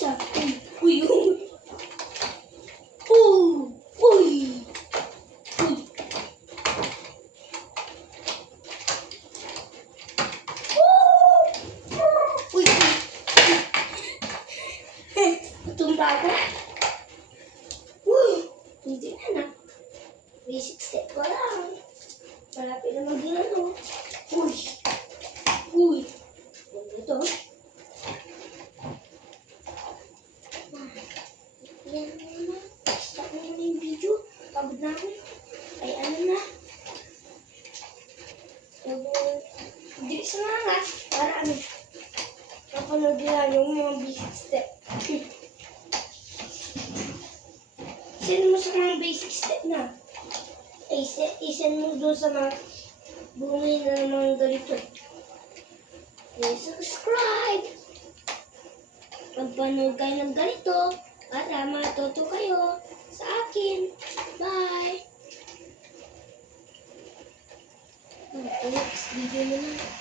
isa. Uy, uy. Uy, uy. Uy. Uy. Tumba ako. Uy. Hindi na. Basic step pa lang. Malapit na mag-ginano. Uy. Uy. Ito. Yan na. Stop mo na yung video. Pagod na ako. Ay ano na. Hindi sa mga para ano. Napanood nila yung mga basic step. Send mo sa mga basic step na. Ay, isend mo doon sa mga bumili na ng mga ganito. Subscribe! Pagpanood kayo ng ganito para matuto kayo sa akin. Bye! Next video na lang.